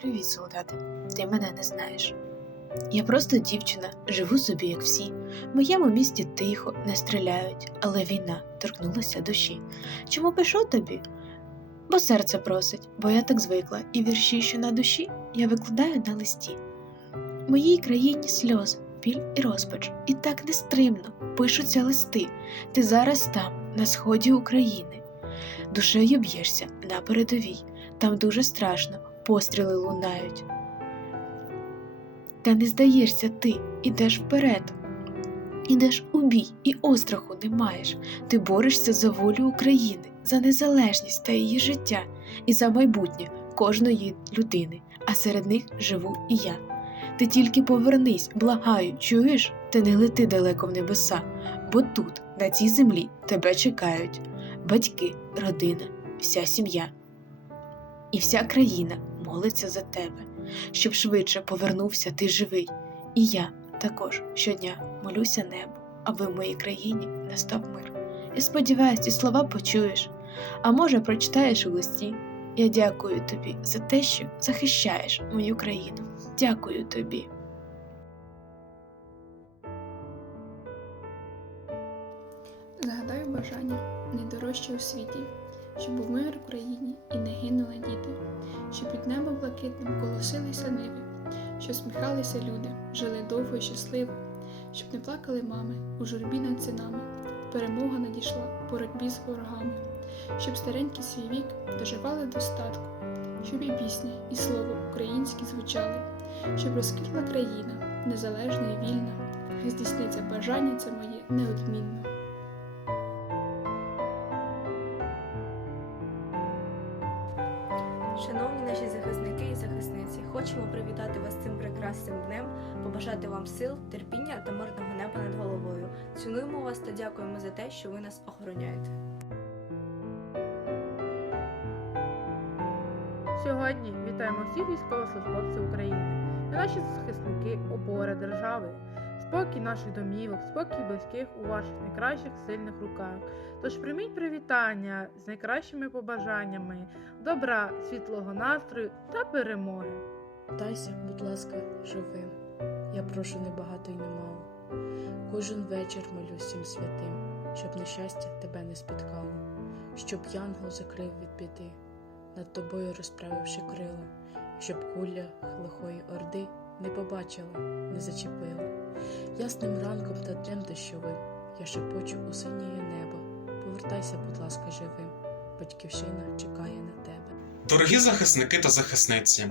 Привіт, солдати. Ти мене не знаєш. Я просто дівчина, живу собі, як всі. В моєму місті тихо, не стріляють, але війна торкнулася душі. Чому пишу тобі? Бо серце просить, бо я так звикла, і вірші, що на душі, я викладаю на листі. В моїй країні сльози, біль і розпач, і так нестримно пишуться листи. Ти зараз там, на сході України. Душею б'єшся на передовій, там дуже страшно, постріли лунають. Та не здаєшся ти, ідеш вперед. Ідеш у бій і остраху не маєш. Ти борешся за волю України, за незалежність та її життя, і за майбутнє кожної людини, а серед них живу і я. Ти тільки повернись, благаю, чуєш? Ти не лети далеко в небеса, бо тут, на цій землі, тебе чекають батьки, родина, вся сім'я. І вся країна молиться за тебе, щоб швидше повернувся ти живий. І я також щодня молюся небу, аби в моїй країні настав мир. Я сподіваюся, ці слова почуєш, а може, прочитаєш у листі. Я дякую тобі за те, що захищаєш мою країну. Дякую тобі. Загадаю бажання найдорожче у світі, щоб був мир в Україні і не гинули діти, щоб під небом блакитним колосилися ниви, щоб сміхалися люди, жили довго і щасливо, щоб не плакали мами у журбі над синами, перемога надійшла в боротьбі з ворогами, щоб старенькі свій вік доживали достатку, щоб і пісня, і слово українські звучали, щоб розквітла країна, незалежна і вільна, хай здійсниться бажання це моє неодмінно. Шановні наші захисники і захисниці, хочемо привітати вас цим прекрасним днем, побажати вам сил, терпіння та мирного неба над головою. Цінуємо вас та дякуємо за те, що ви нас охороняєте. Сьогодні вітаємо всіх військовослужбовців України наші захисники опори держави. Спокій наших домівок, спокій близьких у ваших найкращих сильних руках. Тож прийміть привітання з найкращими побажаннями, добра, світлого настрою та перемоги. Тайся, будь ласка, живим. Я прошу не багато й не мало. Кожен вечір молю всім святим, щоб нещастя тебе не спіткало, щоб янгол закрив від біди, над тобою розправивши крила, щоб куля лихої орди не побачила, не зачепила. Ясним ранком та днем дощовим я шепочу у синіє небо. Повертайся, будь ласка, живим. Батьківщина чекає на тебе. Дорогі захисники та захисниці,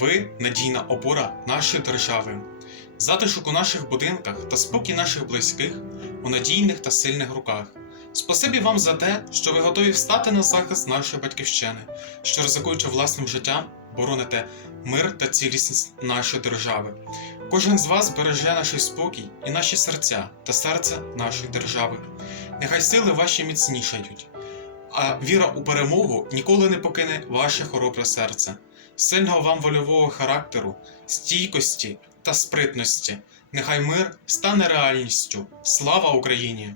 ви надійна опора нашої держави, затишок у наших будинках та спокій наших близьких у надійних та сильних руках. Спасибі вам за те, що ви готові встати на захист нашої батьківщини, що ризикуючи власним життям, бороните мир та цілісність нашої держави. Кожен з вас береже наш спокій і наші серця та серце нашої держави. Нехай сили ваші міцнішають а віра у перемогу ніколи не покине ваше хоробре серце, сильного вам вольового характеру, стійкості та спритності. Нехай мир стане реальністю. Слава Україні!